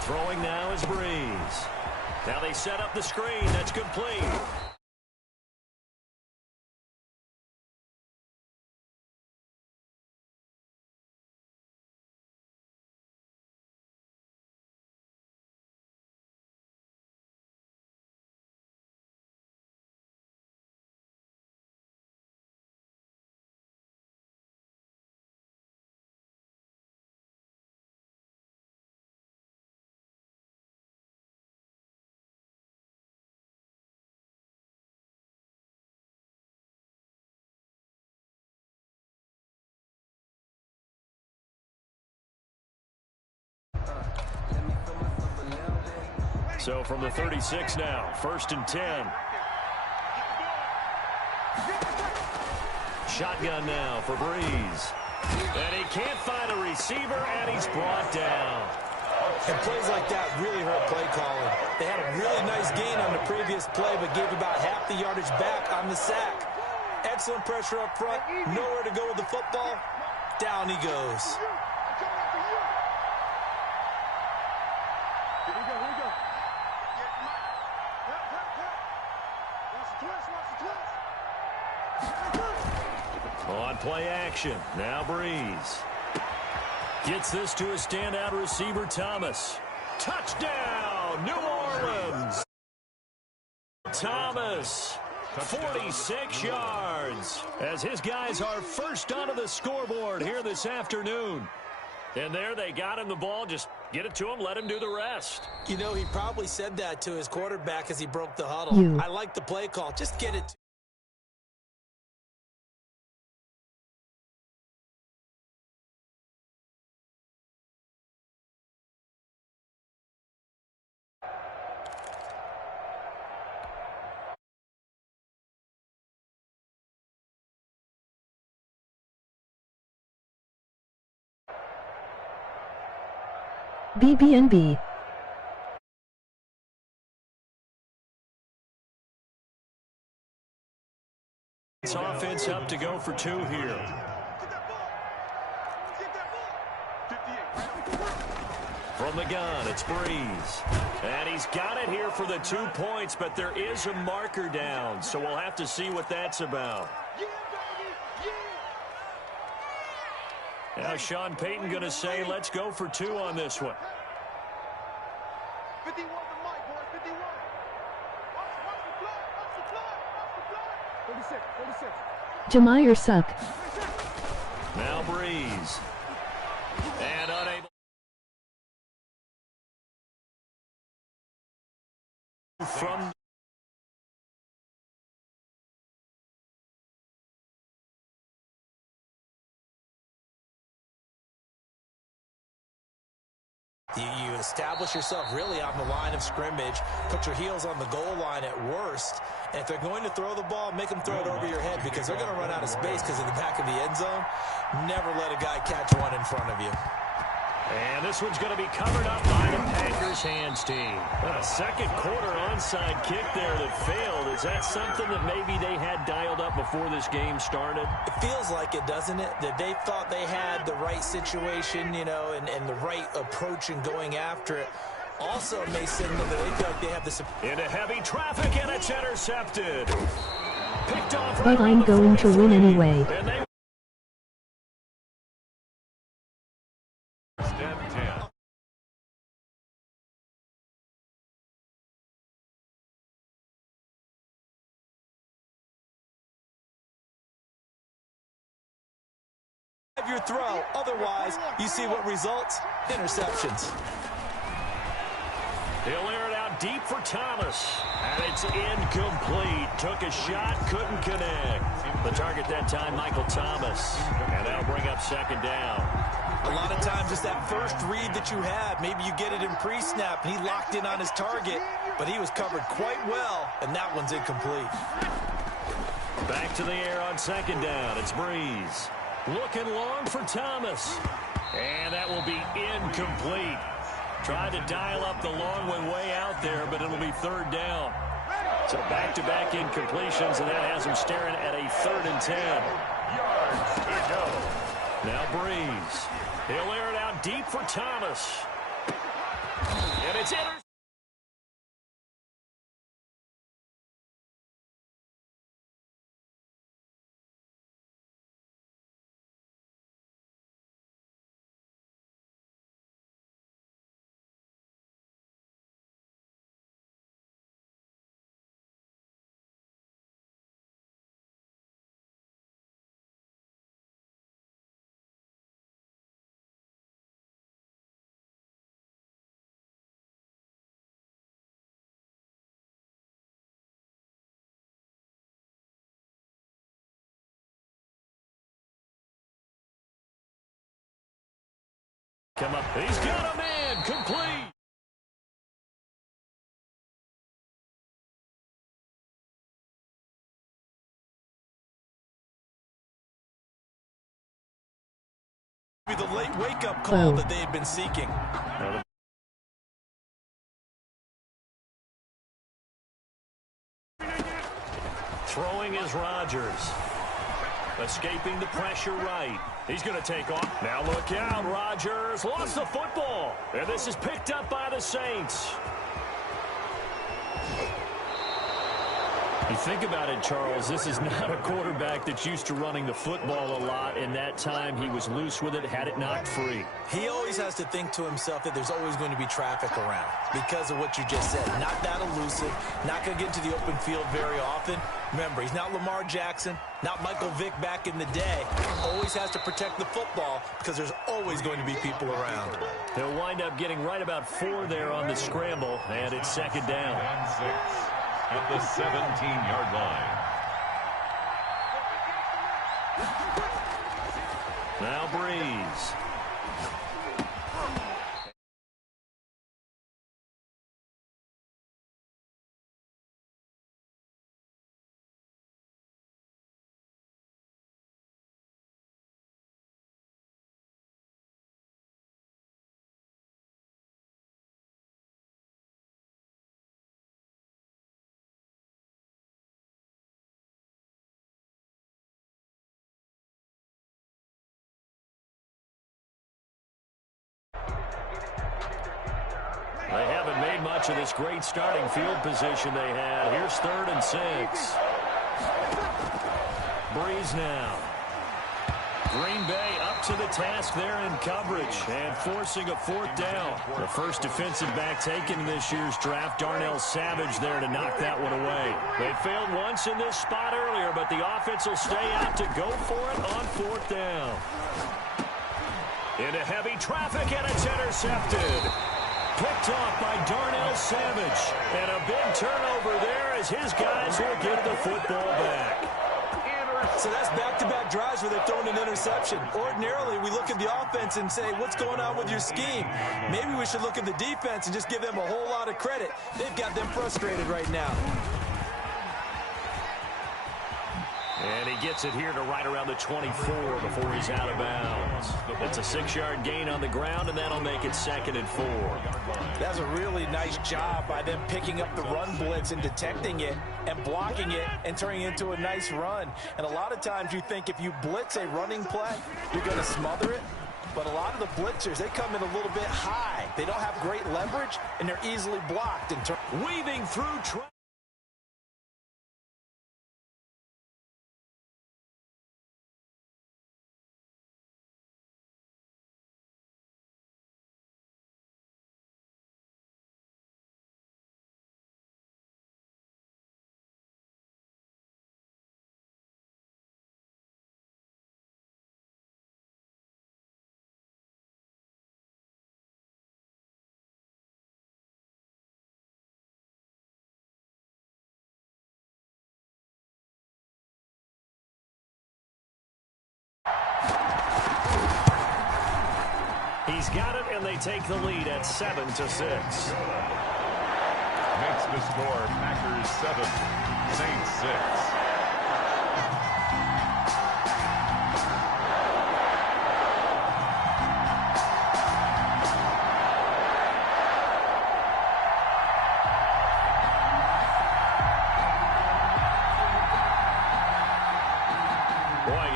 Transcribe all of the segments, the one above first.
Throwing now is Breeze. Now they set up the screen. That's complete. So from the 36 now, 1st and 10. Shotgun now for Breeze. And he can't find a receiver, and he's brought down. And plays like that really hurt play calling. They had a really nice gain on the previous play, but gave about half the yardage back on the sack. Excellent pressure up front, nowhere to go with the football. Down he goes. On play action, now Breeze. Gets this to a standout receiver, Thomas. Touchdown, New Orleans! Thomas, 46 yards, as his guys are first onto the scoreboard here this afternoon. And there they got him the ball. Just get it to him, let him do the rest. You know, he probably said that to his quarterback as he broke the huddle. I like the play call. Just get it to BB&B. It's offense up to go for 2 here. From the gun, it's Breeze. And he's got it here for the 2 points, but there is a marker down, so we'll have to see what that's about. Now Sean Payton going to say, let's go for 2 on this one. 51 to Mike, boys, 51. Watch the play. 36. Jameer Suck. Now Breeze. And unable. From You establish yourself really on the line of scrimmage, put your heels on the goal line at worst, and if they're going to throw the ball, make them throw it over your head because they're going to run out of space because of the back of the end zone. Never let a guy catch one in front of you. And this one's going to be covered up by the Packers hands team. A second quarter onside kick there that failed. Is that something that maybe they had dialed up before this game started? It feels like it, doesn't it? That they thought they had the right situation, you know, and the right approach in going after it. Also, it may signal that they feel like they have this. Into heavy traffic, and it's intercepted. Picked off. But I'm going to win anyway. And they your throw. Otherwise, you see what results? Interceptions. He'll air it out deep for Thomas. And it's incomplete. Took a shot, couldn't connect. The target that time, Michael Thomas. And that'll bring up second down. A lot of times it's that first read that you have. Maybe you get it in pre-snap, and he locked in on his target, but he was covered quite well, and that one's incomplete. Back to the air on second down. It's Breeze. Looking long for Thomas. And that will be incomplete. Tried to dial up the long one way out there, but it'll be third down. So back-to-back incompletions, and that has him staring at a 3rd and 10. Yards to go. Now Breeze. He'll air it out deep for Thomas. And it's intercepted. Come up. He's got a man. Complete. The late wake-up call that they had been seeking. Throwing is Rodgers. Escaping the pressure right. He's going to take off. Now look out. Rodgers lost the football. And this is picked up by the Saints. You think about it, Charles, this is not a quarterback that's used to running the football a lot, and that time he was loose with it, had it knocked free. He always has to think to himself that there's always going to be traffic around because of what you just said. Not that elusive, not going to get into the open field very often. Remember, he's not Lamar Jackson, not Michael Vick back in the day. Always has to protect the football because there's always going to be people around. He'll wind up getting right about 4 there on the scramble, and it's 2nd down. And 6 at the 17-yard line. Now Breeze. They haven't made much of this great starting field position they had. Here's 3rd and 6. Breeze now. Green Bay up to the task there in coverage and forcing a 4th down. The first defensive back taken in this year's draft, Darnell Savage, there to knock that one away. They failed once in this spot earlier, but the offense will stay out to go for it on 4th down. Into heavy traffic, and it's intercepted. Picked off by Darnell Savage. And a big turnover there as his guys will get the football back. So that's back-to-back drives where they're throwing an interception. Ordinarily, we look at the offense and say, what's going on with your scheme? Maybe we should look at the defense and just give them a whole lot of credit. They've got them frustrated right now. And he gets it here to right around the 24 before he's out of bounds. It's a 6-yard gain on the ground, and that'll make it 2nd and 4. That's a really nice job by them picking up the run blitz and detecting it and blocking it and turning it into a nice run. And a lot of times you think if you blitz a running play, you're going to smother it. But a lot of the blitzers, they come in a little bit high. They don't have great leverage, and they're easily blocked. Weaving through traffic. He's got it, and they take the lead at 7-6. Makes the score Packers 7, Saints 6.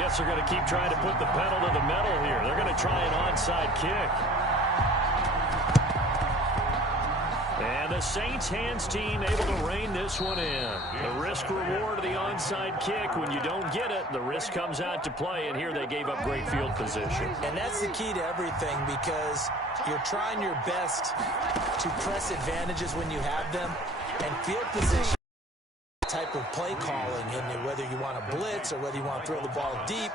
guess they're going to keep trying to put the pedal to the metal here. They're going to try an onside kick. And the Saints hands team able to rein this one in. The risk reward of the onside kick. When you don't get it, the risk comes out to play, and here they gave up great field position. And that's the key to everything, because you're trying your best to press advantages when you have them, and field position type of play calling, and whether you want to blitz or whether you want to throw the ball deep,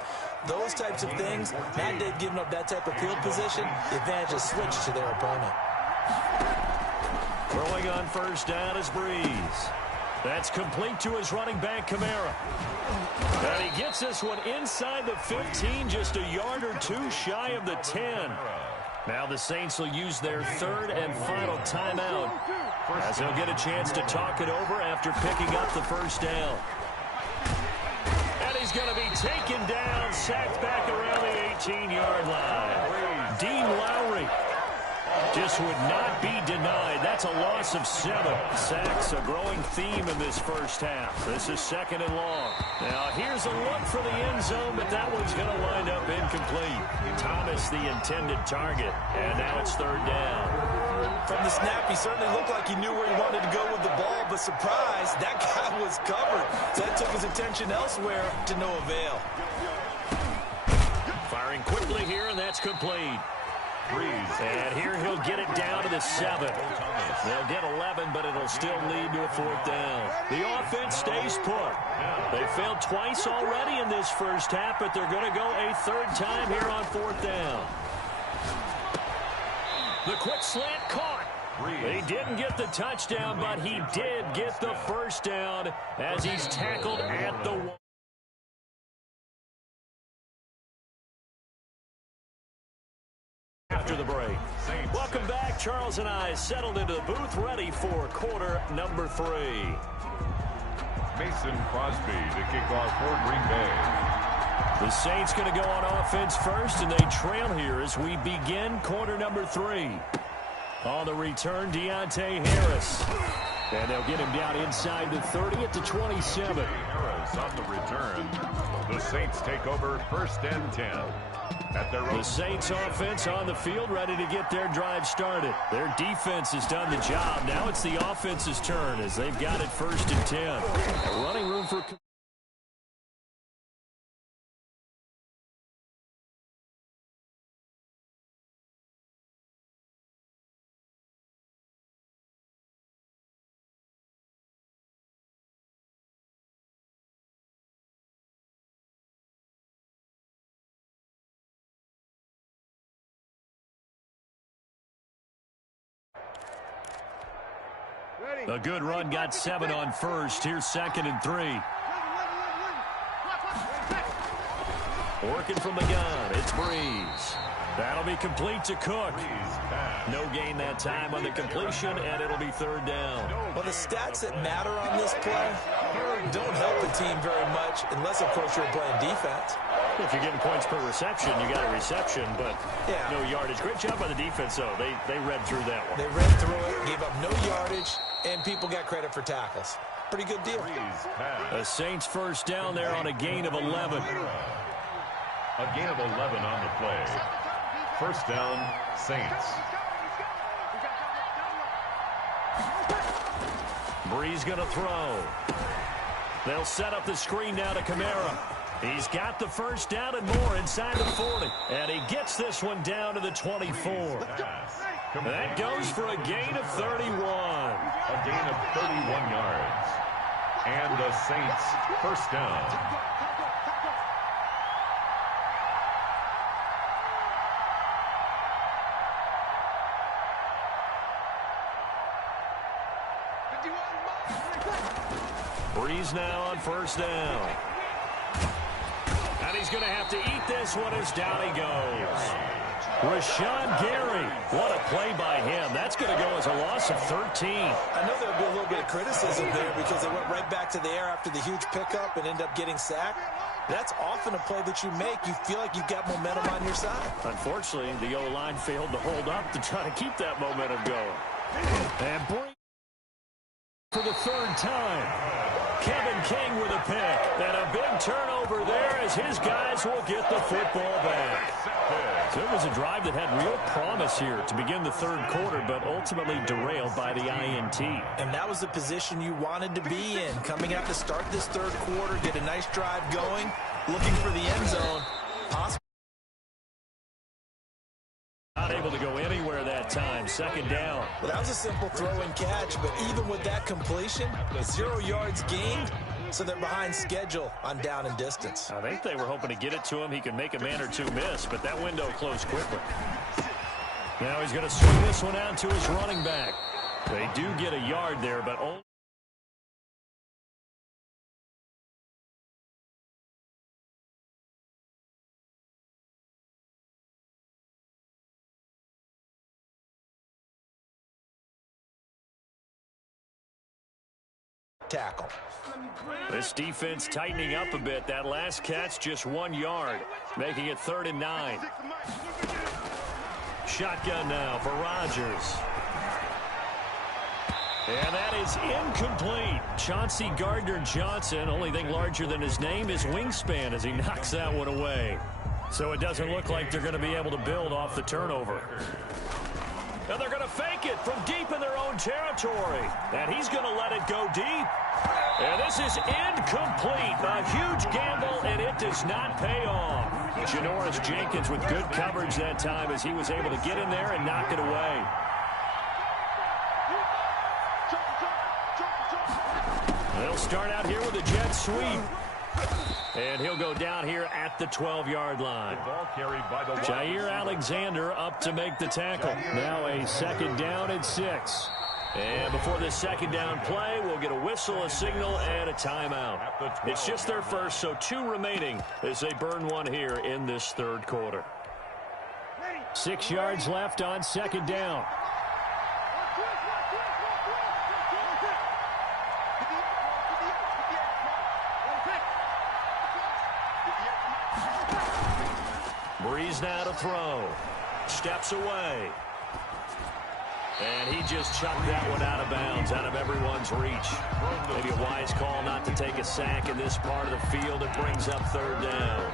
those types of things. Now they've given up that type of field position, the advantage is switched to their opponent. Throwing on first down is Breeze. That's complete to his running back, Kamara. And he gets this one inside the 15, just a yard or two shy of the 10. Now the Saints will use their third and final timeout, as they'll get a chance to talk it over after picking up the first down. And he's going to be taken down, sacked back around the 18-yard line. Dean Lowry just would not be denied. That's a loss of 7. Sacks, a growing theme in this first half. This is second and long. Now here's a look for the end zone, but that one's going to wind up incomplete. Thomas the intended target, and now it's third down. From the snap, he certainly looked like he knew where he wanted to go with the ball, but surprise, that guy was covered. So that took his attention elsewhere to no avail. Firing quickly here, and that's complete. And here he'll get it down to the 7. They'll get 11, but it'll still lead to a fourth down. The offense stays put. They failed twice already in this first half, but they're going to go a third time here on fourth down. The quick slant caught. He didn't get the touchdown, but he did get the first down as he's tackled at the 1. After the break. Welcome back. Charles and I settled into the booth, ready for quarter number 3. Mason Crosby to kick off for Green Bay. The Saints going to go on offense first, and they trail here as we begin quarter number 3. On the return, Deontay Harris. And they'll get him down inside the 30 at the 27. Harris on the return. The Saints take over first and 10. The Saints offense on the field, ready to get their drive started. Their defense has done the job. Now it's the offense's turn as they've got it first and 10. A running room for... A good run, got 7 on first. Here's second and 3. Working from the gun, it's Breeze. That'll be complete to Cook. No gain that time on the completion, and it'll be third down. Well, the stats that matter on this play don't help the team very much, unless, of course, you're playing defense. If you're getting points per reception, you got a reception, but no yardage. Great job by the defense, though. They read through that one. They read through it, gave up no yardage, and people got credit for tackles. Pretty good deal. The Saints first down there on a gain of 11. A gain of 11 on the play. First down, Saints. Breeze going to throw. They'll set up the screen now to Kamara. He's got the first down and more inside the 40. And he gets this one down to the 24. That goes for a gain of 31. A gain of 31 yards. And the Saints first down. Breeze now on first down. And he's going to have to eat this one as down he goes. Rashawn Gary, what a play by him. That's going to go as a loss of 13. I know there'll be a little bit of criticism there because they went right back to the air after the huge pickup and ended up getting sacked. That's often a play that you make. You feel like you've got momentum on your side. Unfortunately, the O-line failed to hold up to try to keep that momentum going. And Breeze for the third time. Kevin King with a pick. And a big turnover there as his guys will get the football back. So it was a drive that had real promise here to begin the third quarter, but ultimately derailed by the INT. And that was the position you wanted to be in. Coming out to start this third quarter, get a nice drive going, looking for the end zone. Not able to go anywhere that time. Second down. Well, that was a simple throw and catch, but even with that completion, 0 yards gained, so they're behind schedule on down and distance. I think they were hoping to get it to him. He could make a man or two miss, but that window closed quickly. Now he's going to swing this one out to his running back. They do get a yard there, but only. Tackle. This defense tightening up a bit. That last catch just 1 yard, making it 3rd and 9. Shotgun now for Rodgers. And that is incomplete. Chauncey Gardner-Johnson, only thing larger than his name is wingspan as he knocks that one away. So it doesn't look like they're going to be able to build off the turnover. And they're going to fake it from deep in their own territory. And he's going to let it go deep. And this is incomplete. A huge gamble, and it does not pay off. Janoris Jenkins with good coverage that time as he was able to get in there and knock it away. They'll start out here with a jet sweep. And he'll go down here at the 12-yard line. Jair Alexander up to make the tackle. Now a second down and 6. And before this second down play, we'll get a whistle, a signal, and a timeout. It's just their first, so 2 remaining as they burn one here in this third quarter. 6 yards left on second down. Breeze now to throw. Steps away. And he just chucked that one out of bounds, out of everyone's reach. Maybe a wise call not to take a sack in this part of the field. It brings up 3rd down.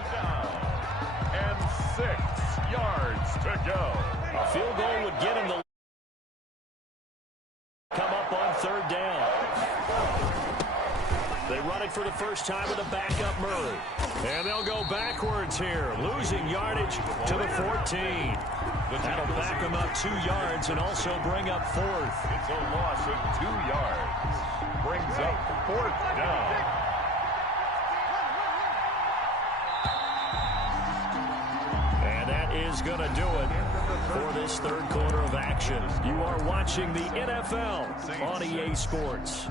And 6 yards to go. A field goal would get him the come up on 3rd down. They run it for the first time with a backup Murray. And they'll go backwards here, losing yardage to the 14. That'll back them up 2 yards and also bring up 4th. It's a loss of 2 yards. Brings up 4th down. And that is going to do it for this third quarter of action. You are watching the NFL on EA Sports.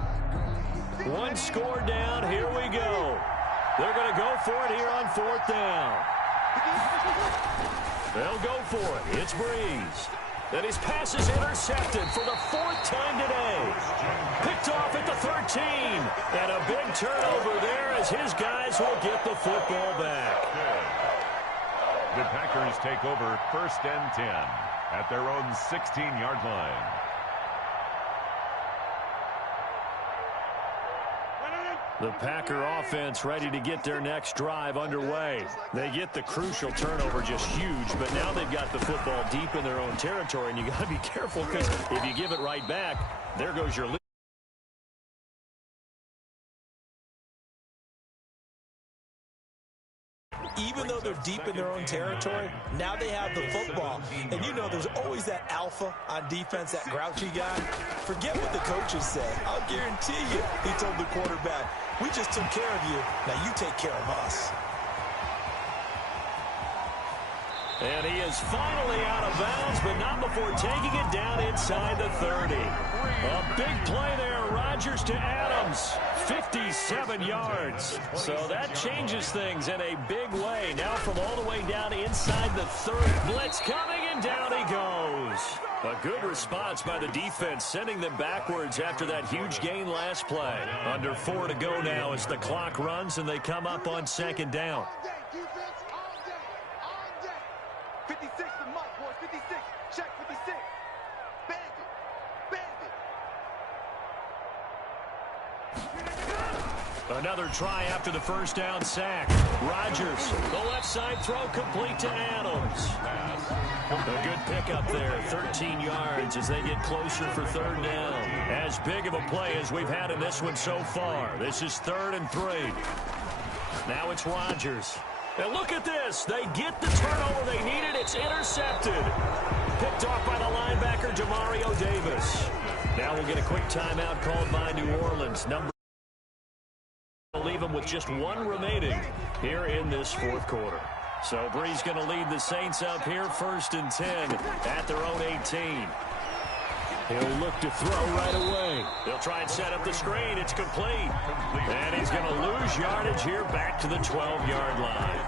1 score down. Here we go. They're going to go for it here on 4th down. They'll go for it. It's Breeze. Then his pass is intercepted for the 4th time today. Picked off at the 13. And a big turnover there as his guys will get the football back. The Packers take over 1st and 10 at their own 16-yard line. The Packer offense ready to get their next drive underway. They get the crucial turnover, just huge, but now they've got the football deep in their own territory, and you got to be careful because if you give it right back, there goes your lead. Even though they're deep in their own territory, now they have the football. And you know there's always that alpha on defense, that grouchy guy. Forget what the coaches say. I'll guarantee you, he told the quarterback, we just took care of you. Now you take care of us. And he is finally out of bounds, but not before taking it down inside the 30. A big play there, Rodgers to Adams, 57 yards. So that changes things in a big way. Now from all the way down inside the 30. Blitz coming, and down he goes. A good response by the defense, sending them backwards after that huge gain last play. Under 4 to go now as the clock runs, and they come up on 2nd down. 56 to Mike, boys. 56. Check 56. Bandit. Bandit. Another try after the first down sack. Rodgers, the left side throw complete to Adams. A good pickup there, 13 yards as they get closer for third down. As big of a play as we've had in this one so far. This is 3rd and 3. Now it's Rodgers. And look at this. They get the turnover they needed. It's intercepted. Picked off by the linebacker, Demario Davis. Now we'll get a quick timeout called by New Orleans. Leave them with just 1 remaining here in this 4th quarter. So Brees going to lead the Saints up here 1st and 10 at their own 18. He'll look to throw right away. They'll try and set up the screen. It's complete. And he's going to lose yardage here back to the 12-yard line.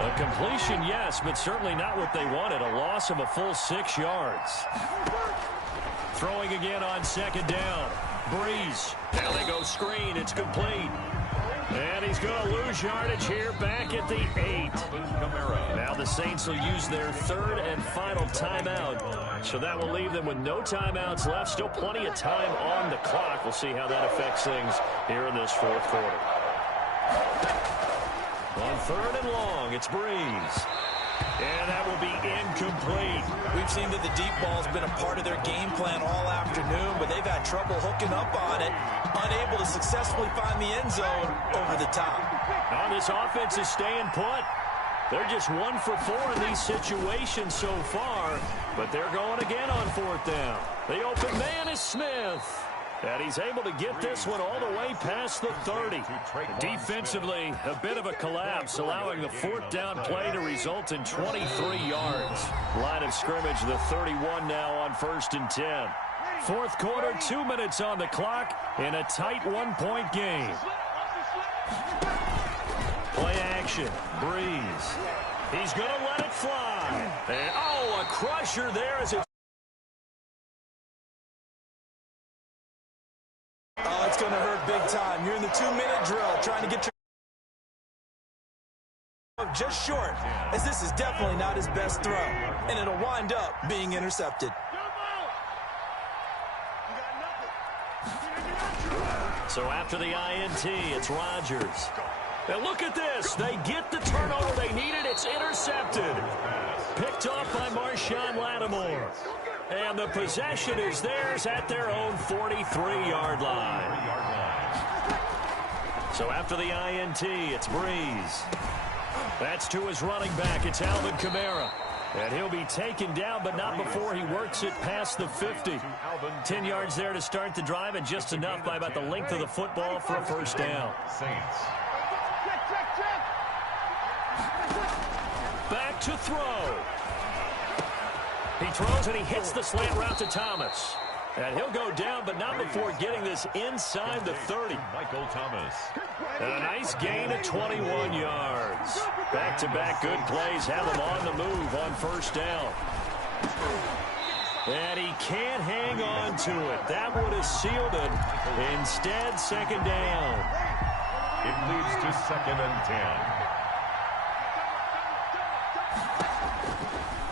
A completion, yes, but certainly not what they wanted. A loss of a full 6 yards. Throwing again on 2nd down. Brees. Now they go screen. It's complete. And he's going to lose yardage here back at the 8. Now the Saints will use their 3rd and final timeout. So that will leave them with no timeouts left. Still plenty of time on the clock. We'll see how that affects things here in this 4th quarter. On 3rd and long, it's Brees. And that will be incomplete. We've seen that the deep ball's been a part of their game plan all afternoon, but they've had trouble hooking up on it, unable to successfully find the end zone over the top. Now this offense is staying put. They're just 1 for 4 in these situations so far, but they're going again on 4th down. The open man is Smith. And he's able to get this one all the way past the 30. Defensively, a bit of a collapse, allowing the 4th down play to result in 23 yards. Line of scrimmage, the 31 now on 1st and 10. 4th quarter, 2 minutes on the clock in a tight 1-point game. Play action, Brees. He's going to let it fly. And, a crusher there as it... Oh, it's going to hurt big time. You're in the 2-minute drill trying to get your... just short, as this is definitely not his best throw. And it'll wind up being intercepted. So after the INT, it's Rodgers. And look at this. They get the turnover they needed. It's intercepted. Picked off by Marshawn Lattimore. And the possession is theirs at their own 43-yard line. So after the INT, it's Brees. That's to his running back. It's Alvin Kamara. And he'll be taken down, but not before he works it past the 50. 10 yards there to start the drive, and just enough by about the length of the football for a 1st down. Back to throw. He throws and he hits the slant route to Thomas. And he'll go down, but not before getting this inside the 30. Michael Thomas. And a nice gain of 21 yards. Back-to-back good plays have him on the move on 1st down. And he can't hang on to it. That would have sealed it. Instead, 2nd down. It leads to 2nd and 10.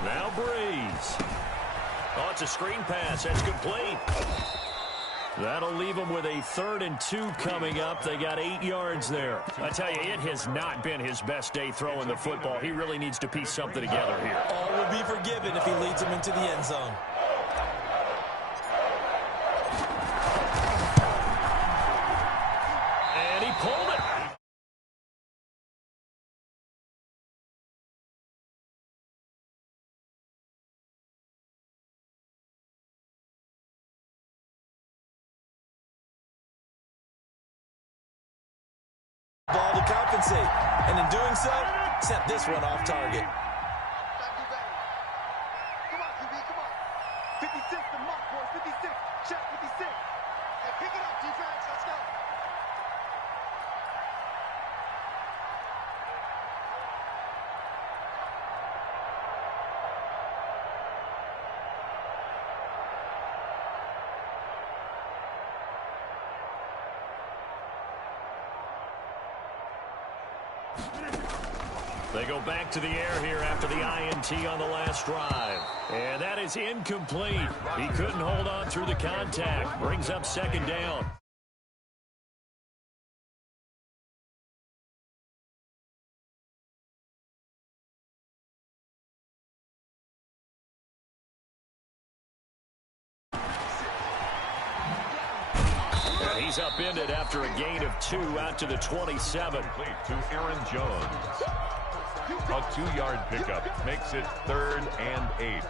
Now Brees. Oh, it's a screen pass. That's complete. That'll leave them with a 3rd and 2 coming up. They got 8 yards there. I tell you, it has not been his best day throwing the football. He really needs to piece something together here. All will be forgiven if he leads them into the end zone. And he pulled it. Ball to compensate, and in doing so, sent this one off target. Come on, QB, come on. 56, the mark, boys. 56. Check 56. Hey, pick it up, defense. Let's go. They go back to the air here after the INT on the last drive. And that is incomplete. He couldn't hold on through the contact. Brings up 2nd down. He's upended after a gain of 2 out to the 27. Complete to Aaron Jones. A 2-yard pickup makes it 3rd and 8.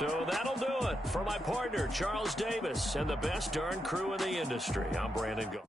So that'll do it for my partner, Charles Davis, and the best darn crew in the industry. I'm Brandon Go.